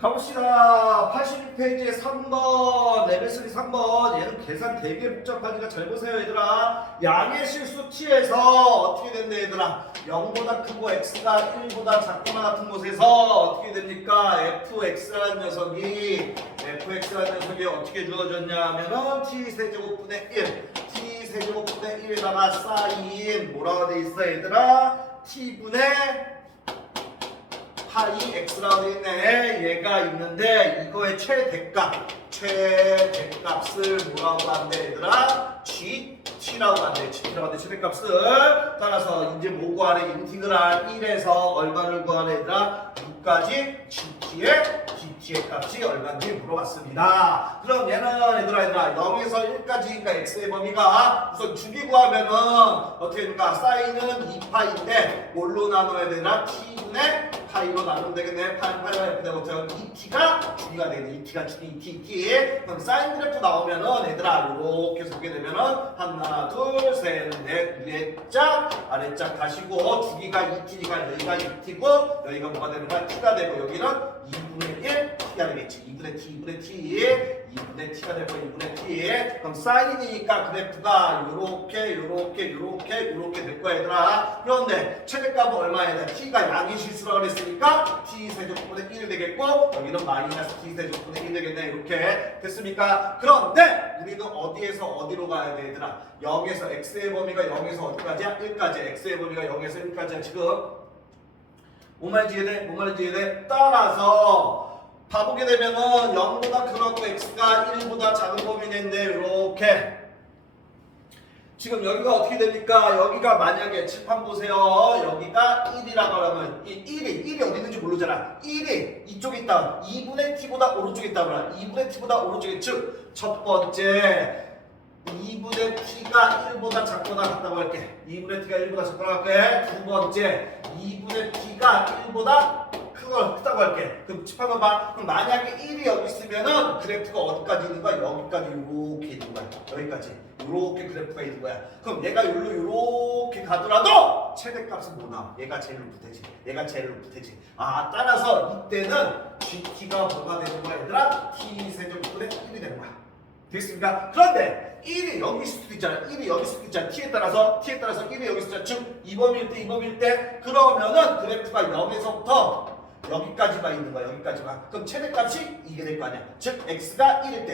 가봅시다. 86페이지에 3번, 레벨 3 3번. 얘는 계산 되게 복잡하니까 잘 보세요, 얘들아. 양의 실수 t에서 어떻게 된대, 얘들아? 0보다 크고 x가 1보다 작거나 같은 곳에서 어떻게 됩니까? fx라는 녀석이 어떻게 주어졌냐 하면은 t세제곱분의 1, t세제곱분의 1에다가 쌓인 뭐라고 돼 있어, 얘들아? t분의 파이 x라고 되어 있네. 얘가 있는데 이거의 최대값을 뭐라고 하는데, 얘들아? gt라고 하는데, 최대값을. 따라서 이제 뭐 구하래? 인티그랄 1에서 얼마를 구하래, 얘들아? 6까지 gt의 값이 얼마인지 물어봤습니다. 그럼 얘는 얘들아 0에서 1까지니까 x의 범위가 우선 주기 구하면은 어떻게 됩니까? 사인은 2파인데 뭘로 나눠야 되나? t분의 파이로 나누면 되겠네. 파이가 F되고 2t가 주기가 되겠네. 2t가 주기 2t. 그럼 사인 그래프 나오면은 얘들아 이렇게 보게 되면은 하나 둘 셋 넷 위에 짝 아래 짝 가시고 주기가 2t니까 여기가 2t고 여기가 뭐가 되는 거야? t가 되고 여기는 2분의 1 t가 되겠지. 2분의 t가 되고 2분의 t. 그럼 사인이니까 그래프가 요렇게 될 거야, 얘들아. 그런데 최대값은 얼마야 돼? t가 양의 실수라고 그랬으니까 t세제곱분의 1이 되겠고 여기는 마이너스 t세제곱분의 1이 되겠네. 이렇게 됐습니까? 그런데 우리는 어디에서 어디로 가야 돼, 얘들아? 0에서 x의 범위가 0에서 어디까지야? 1까지. x의 범위가 0에서 1까지야. 지금 뭔 말인지 이해돼? 따라서 봐보게 되면은 0보다 크고 x가 1보다 작은 범위인데 이렇게 지금 여기가 어떻게 됩니까? 여기가 만약에 칠판 보세요. 여기가 1이라고 하면 1이 어디 있는지 모르잖아. 1이 이쪽에 있다. 2분의 t보다 오른쪽에 있다. 2분의 t보다 오른쪽에 즉 첫 번째 2분의 t가 1보다 작거나 같다고 할게. 2분의 t가 1보다 작거나 할게. 두 번째 2분의 t가 1보다 크다고 할게. 그럼 칠판만 봐. 그럼 만약에 1이 여기 있으면은 그래프가 어디까지 있는 거야? 여기까지 이렇게 있는 거야. 여기까지 이렇게 그래프가 있는 거야. 그럼 얘가 여기로 이렇게 가더라도 최대값은 뭐 나와? 얘가 제일 높을 테지. 아, 따라서 이때는 gt가 뭐가 되는 거야, 얘들아? t세제곱분의 1이 되는 거야. 됐습니까? 그런데 1이 여기 있을 수도 있잖아. t에 따라서 1이 여기 있을 때 즉 이 범위일 때 그러면은 그래프가 0에서부터 여기까지만 있는 거야. 여기까지만. 그럼 최대값이 이게 될 거 아니야. 즉 x가 1일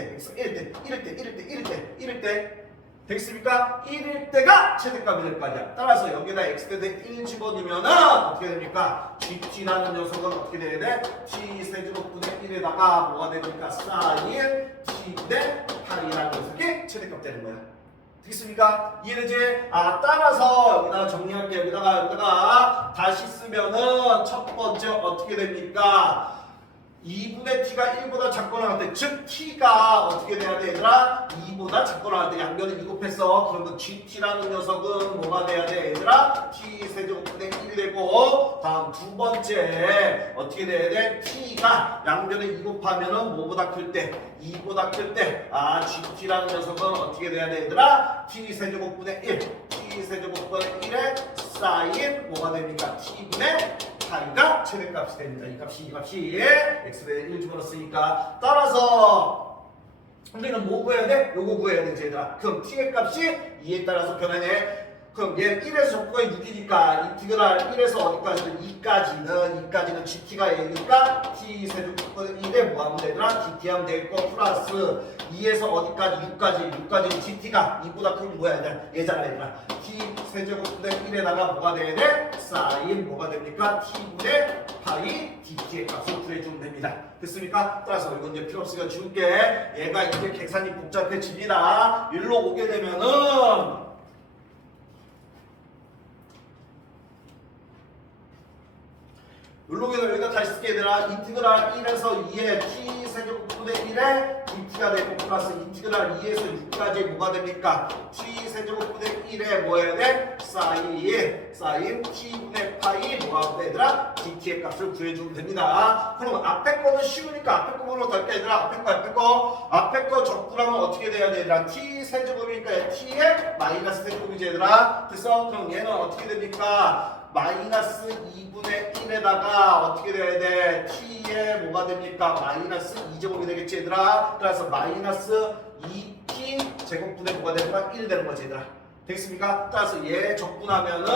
때 됐습니까? 1일 때가 최대값이 될 거 아니야. 따라서 여기다 x대 1 집어넣으면은 어떻게 됩니까? gt라는 녀석은 어떻게 돼야 돼? t세제곱분의 1에다가 뭐가 됩니까? 사인 t분의 8이라는 녀석이 최대값 되는 거야. 되겠습니까? 이해되지? 아, 따라서 여기다가 정리할게. 여기다가 다시 쓰면은 첫 번째 어떻게 됩니까? 2분의 t가 1보다 작거나 할 때, 즉 t가 어떻게 돼야 돼, 얘들아? 2보다 작거나 할 때 양변을 2 곱했어. 그러면 gt라는 녀석은 뭐가 돼야 돼, 얘들아? t세제곱분의 1이 되고 다음 두 번째 어떻게 돼야 돼? t가 양변을 2 곱하면은 뭐보다 클 때? 2보다 클 때. 아, gt라는 녀석은 어떻게 돼야 돼, 얘들아? t세제곱분의 1의 1에 쌓인 뭐가 됩니까? t분의 파이가 최대값이 됩니다. 이 값이 x대 1 집어넣었으니까 따라서 우리는 뭐 구해야 돼? 요거 구해야 되지, 얘들아. 그럼 t의 값이 2에 따라서 변하네. 그럼 얘는 1에서 적구가 6이니까 인티그랄 1에서 어디까지는 2까지는 gt가 얘니까 t세제곱분의 1에 뭐 하면 되더라? gt 하면 되겠고 플러스 2에서 어디까지? 6까지 gt가 2보다 크면 뭐야? 얘잖아, 얘들아. t세제곱분의 1에다가 뭐가 돼야 돼? 사인 뭐가 됩니까? t분의 파이 dt의 값을 구해주면 됩니다. 됐습니까? 따라서 이건 이제 필요 없으니까 줄게. 얘가 이제 계산이 복잡해집니다. 일로 오게 되면은 여기다 여기다 다시 쓸게, 얘들아. 인티그랄 1에서 2에 t세제곱분의 1에 dt가 되고 플러스 인티그랄 2에서 6까지 뭐가 됩니까? t세제곱분의 1에 뭐 해야 돼? 사인 t분의 파이 뭐가 돼, 얘들아? dt의 값을 구해주면 됩니다. 그럼 앞에 거는 쉬우니까 앞에 거로 갈게, 얘들아. 앞에 거 적분하면 어떻게 돼야 돼, 얘들아? t세제곱이니까 t의 마이너스 세제곱이지, 얘들아. 됐어? 그럼 얘는 어떻게 됩니까? 마이너스 2분의 1에다가 어떻게 돼야 돼? t에 뭐가 됩니까? 마이너스 2제곱이 되겠지 얘들아. 따라서 마이너스 2t 제곱분의 뭐가 되는 거야? 1이 되는 거지 얘들아. 되겠습니까? 따라서 얘 적분하면은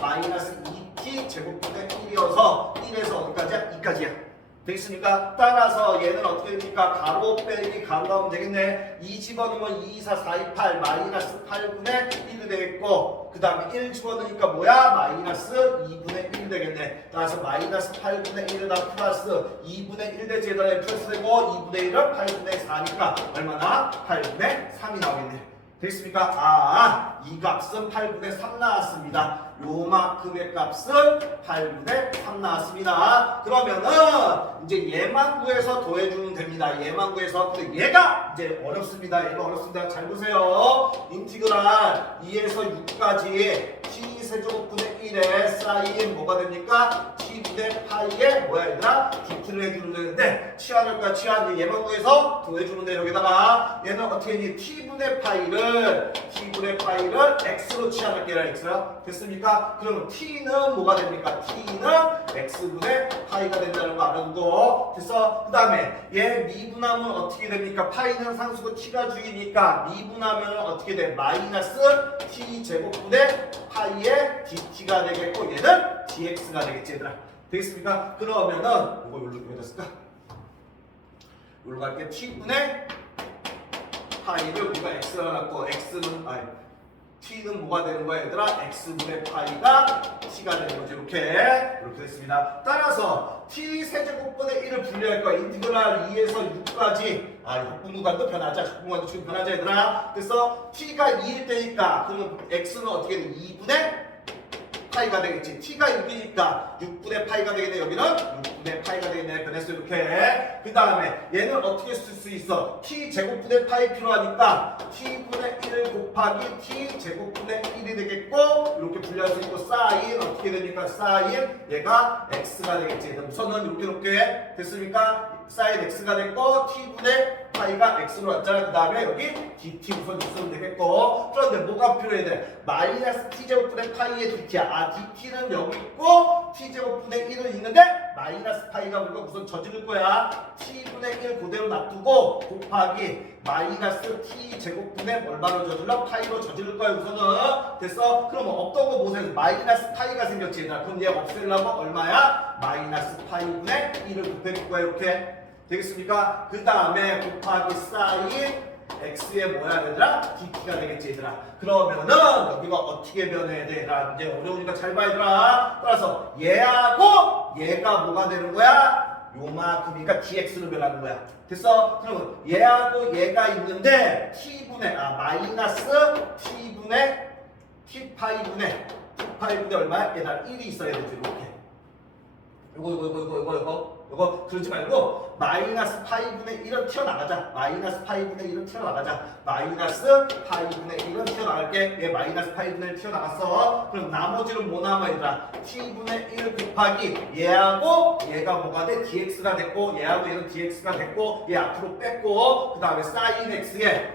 마이너스 2t 제곱분의 1이어서 1에서 어디까지야? 2까지야. 되겠습니까? 따라서 얘는 어떻게 됩니까? 가로 빼기 가로 나오면 되겠네. 2 집어넣으면 2, 4, 4, 2, 8 마이너스 8분의 1이 되겠고 그 다음에 1 집어넣으니까 뭐야? 마이너스 2분의 1이 되겠네. 따라서 마이너스 8분의 1에다 플러스 2분의 1 대지에다 플러스 되고 2분의 1은 8분의 4니까 얼마나? 8분의 3이 나오겠네. 됐습니까? 이 값은 8분의 3 나왔습니다. 요만큼의 값은 8분의 3 나왔습니다. 그러면은 이제 얘만 구해서 더해주면 됩니다. 얘만 구해서. 근데 얘가 이제 어렵습니다. 얘가 어렵습니다. 잘 보세요. 인티그랄 2에서 6까지 t 세제곱분의 1에 쌓인 뭐가 됩니까? t분의 파이에 뭐야 얘들아? dt를 해주면 되는데 치환할까? 치환 얘만 구해서 더해주면 돼. 여기다가 얘는 어떻게 했니? t분의 파이를 x로 치환할게요. x요. 됐습니까? 그러면 t는 뭐가 됩니까? t는 x분의 파이가 된다는 거 알아두고 됐어? 그 다음에 얘 미분하면 어떻게 됩니까? 파이는 상수고 t가 주이니까 미분하면 어떻게 돼? 마이너스 t 제곱분의 파이의 dt가 되겠고 얘는 dx가 되겠지 얘들아. 되겠습니까? 그러면은 이거 여기로 빼졌을까? 여기로 갈게. t분의 파이를 우리가 x가 갖고 x는 t는 뭐가 되는 거야 얘들아? x분의 파이가 t가 되는 거죠. 이렇게 됐습니다. 따라서 t 세제곱분의 1을 분리할 거야. 인티그랄 2에서 6까지 역분구간도 변하자. 적분구간도 지금 변하자 얘들아. 그래서 t가 2일 때니까 그러면 x는 어떻게 돼? 2분의 파이가 되겠지. t가 6이니까 6분의 파이가 되겠네. 여기는 6분의 파이가 되겠네. 변했어 이렇게. 그 다음에 얘는 어떻게 쓸 수 있어? t 제곱분의 파이 필요하니까 t분의 1 곱하기 t 제곱분의 1이 되겠고 이렇게 분리할 수 있고 사인 어떻게 됩니까? 사인 얘가 x가 되겠지. 우선은 이렇게 됐습니까? 사인 x가 됐고 t분의 파이가 x로 왔잖아. 그 다음에 여기 dt 우선 있으면 되겠고 그런데 뭐가 필요해야 돼? 마이너스 t제곱분의 파이의 dt야. dt는 여기 있고 t제곱분의 1은 있는데 마이너스 파이가 우리가 우선 저지를 거야. t분의 1 그대로 놔두고 곱하기 마이너스 t제곱분의 얼마로 저질러? 파이로 저지를 거야 우선은. 됐어? 그러면 없던 거 보세요. 마이너스 파이가 생겼지 얘들아. 그럼 얘 없애려면 얼마야? 마이너스 파이분의 1을 곱해줄 거야 이렇게. 되겠습니까? 그 다음에 곱하기 사인 x의 뭐야 얘들아? dt가 되겠지 얘들아. 그러면은 여기가 어떻게 변해야 돼 얘들아? 이제 어려우니까 잘 봐 얘들아. 따라서 얘하고 얘가 뭐가 되는 거야? 요만큼이니까 dx로 변하는 거야. 됐어? 그러면 얘하고 얘가 있는데 t분의 마이너스 t분의 t파이분의 얼마야? 얘들아 1이 있어야 되지 이렇게. 이거 그러지 말고 마이너스 파이분의 1은 튀어나가자. 마이너스 파이분의 1은 튀어나가자. 마이너스 파이분의 1은 튀어나갈게. 얘 마이너스 파이분의 1 튀어나갔어. 그럼 나머지는 뭐 남아 얘들아? t분의 1 곱하기 얘하고 얘가 뭐가 돼? dx가 됐고 얘하고 얘는 dx가 됐고 얘 앞으로 뺐고 그 다음에 사인 x에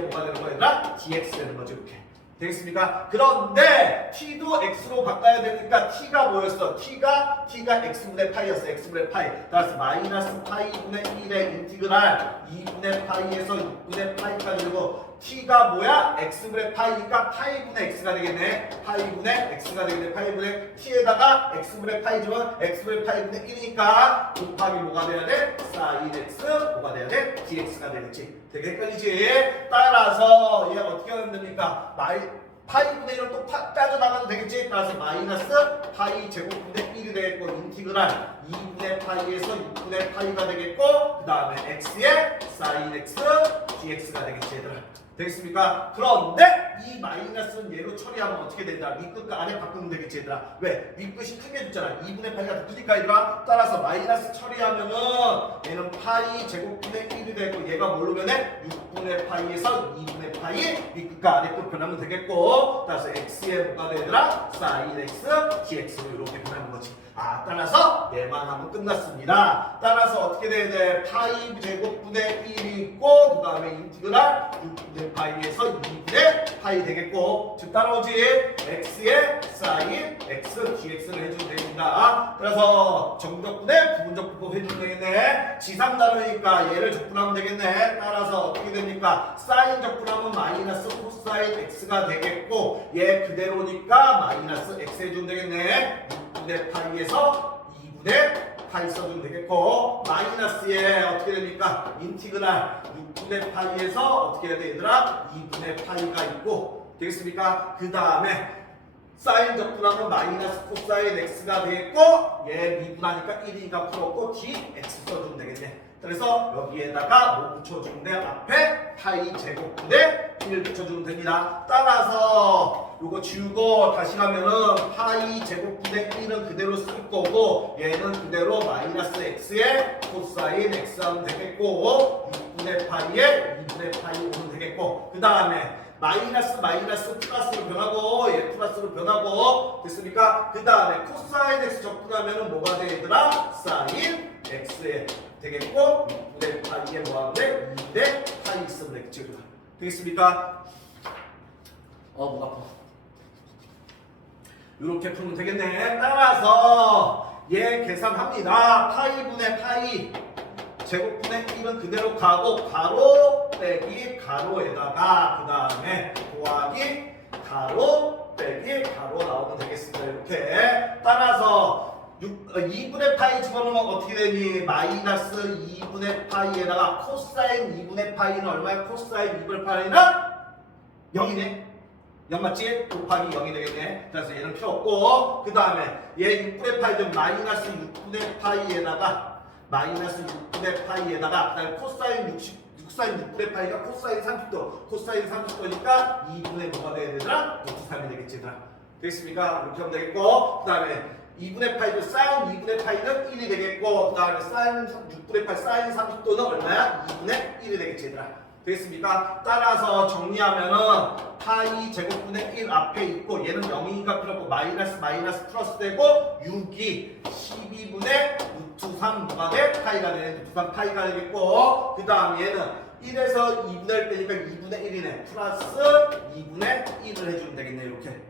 뭐가 되는 거야 얘들아? dx 되는 거지 이렇게. 되겠습니까? 그런데 t도 x로 바꿔야 되니까 t가 뭐였어? t가 x분의 파이였어. x분의 파이. 따라서 마이너스 파이분의 1의 인티그랄 2분의 파이에서 6분의 파이까지 되고 t가 뭐야? x분의 파이니까 파이분의 x가 되겠네. 파이분의 x가 되겠네. 파이분의 t에다가 x분의 파이 주면 x분의 파이분의 1이니까 곱하기 뭐가 돼야 돼? 사인 x 뭐가 돼야 돼? dx가 되겠지. 되게 헷갈리지? 따라서 얘 어떻게 하면 됩니까? 파이분의 1을 또 따져나가도 되겠지? 따라서 마이너스 파이 제곱분의 1이 되겠고 인티그랄 2분의 파이에서 6분의 파이가 되겠고 그 다음에 x에 사인 x dx가 되겠지 얘들아. 되겠습니까? 그런데 이 마이너스는 얘로 처리하면 어떻게 된다? 밑끝과 아래 바꾸면 되겠지 얘들아. 왜? 밑끝이 크게 줬잖아. 2분의 파이가 더 크니까 얘들아. 따라서 마이너스 처리하면은 얘는 파이 제곱분의 1이 되고 얘가 뭘로 변해? 6분의 파이에서 2분의 파이 밑끝과 아래끝 변하면 되겠고 따라서 x에 뭐가 되더라? 사인 x dx로 이렇게 변하는 거지. 따라서 얘만 하면 끝났습니다. 따라서 어떻게 돼야 돼? 파이 제곱분의 1이 있고 그 다음에 인티그랄 6분의 파이에서 2분의 6분의 파이 되겠고 즉 따라오지 x의 사인 x dx를 해주면 됩니다. 그래서 정적분의 부분적 부법 해주면 되겠네. 지상 다르니까 얘를 적분하면 되겠네. 따라서 어떻게 됩니까? 사인 적분하면 마이너스 코사인 x가 되겠고 얘 그대로니까 마이너스 x 해주면 되겠네. 6분의 파이에서 2분의 파이 써주면 되겠고 마이너스에 어떻게 됩니까? 인티그랄 6분의 파이에서 어떻게 해야 돼 얘들아? 2분의 파이가 있고 되겠습니까? 그 다음에 사인 적분하면 마이너스 코사인 x가 되겠고 얘 미분하니까 1이니까 풀었고 dx 써주면 되겠네. 그래서 여기에다가 뭐 붙여주면 돼? 앞에 파이 제곱분의 1 붙여주면 됩니다. 따라서 요거 지우고 다시 가면은 파이 제곱분의 1은 그대로 쓸 거고 얘는 그대로 마이너스 x의 코사인 x 하면 되겠고 6분의 파이에 2분의 파이 오면 되겠고 그 다음에 마이너스 플러스로 변하고 얘 플러스로 변하고 됐습니까? 그 다음에 코사인 x 적분하면은 뭐가 돼 얘들아? 사인 x에 되겠고 6분의 파이에 뭐하면 돼? 2분의 파이 있으면 되겠지. 되겠습니까? 목 아파. 이렇게 풀면 되겠네. 따라서 얘 계산합니다. 파이분의 파이 제곱분의 1은 그대로 가고 가로 빼기 가로에다가 그 다음에 더하기 가로 빼기 가로 나오면 되겠습니다. 이렇게 따라서 2분의 파이 집어넣으면 어떻게 되니? 마이너스 2분의 파이에다가 코사인 2분의 파이는 얼마야? 코사인 2분의 파이는 0이네. 0 맞지? 곱하기 0이 되겠네. 그래서 얘는 필요 없고 그 다음에 얘 6분의 파이 좀 마이너스 6분의 파이에다가 마이너스 6분의 파이에다가 그다음에 코사인 6분의 파이가 코사인 30도 코사인 30도니까 2분의 뭐가 돼야 되더라? 루트 3이 되겠지. 되겠습니까? 이렇게 하면 되겠고 그 다음에 2분의 파이도 사인 2분의 파이는 1이 되겠고 그 다음에 사인 6분의 파이 사인 30도는 얼마야? 2분의 1이 되겠지 얘들아. 되겠습니까? 따라서 정리하면은 파이 제곱분의 1 앞에 있고 얘는 0이니까 필요 없고 마이너스 플러스 되고 6이 12분의 루트 3 뭐가 돼? 파이가 되네. 루트 3 파이가 되겠고 그 다음 얘는 1에서 2분의 1 빼니까 2분의 1이네. 플러스 2분의 1을 해주면 되겠네. 이렇게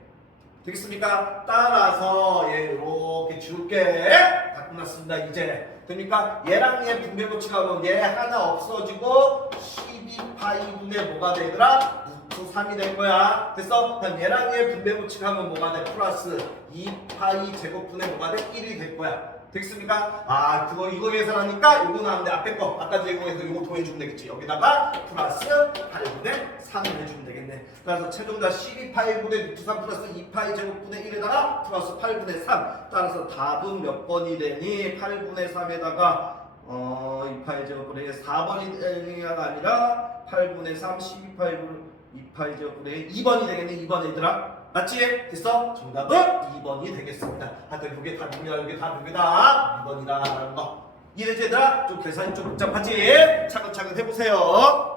되겠습니까? 따라서 얘 이렇게 지울게. 다 끝났습니다. 이제 됩니까? 얘랑 얘 분배 법칙하면 얘 하나 없어지고 12파이분의 뭐가 되더라? 루트 3이 될 거야. 됐어? 그럼 얘랑 얘 분배 법칙하면 뭐가 돼? 플러스 2파이 제곱분의 뭐가 돼? 1이 될 거야. 됐습니까? 이거 계산하니까 요거 나왔는데 앞에 거 아까 제공해서 요거 더해주면 되겠지. 여기다가 플러스 8분의 3을 해주면 되겠네. 그래서 최종자 12파이분의 루트 3 플러스 2파이 제곱분의 1에다가 플러스 8분의 3. 따라서 답은 몇 번이 되니? 8분의 3에다가 2파이 제곱분의 4번이 아니라 8분의 3 12파이 제곱분의 2번이 되겠네. 2번 얘들아. 맞지? 됐어? 정답은 2번이 되겠습니다. 하여튼 이게 답입니다. 이게 답입니다. 2번이라는 거. 이해되지 얘들아? 좀 계산이 좀 복잡하지? 차근차근 해보세요.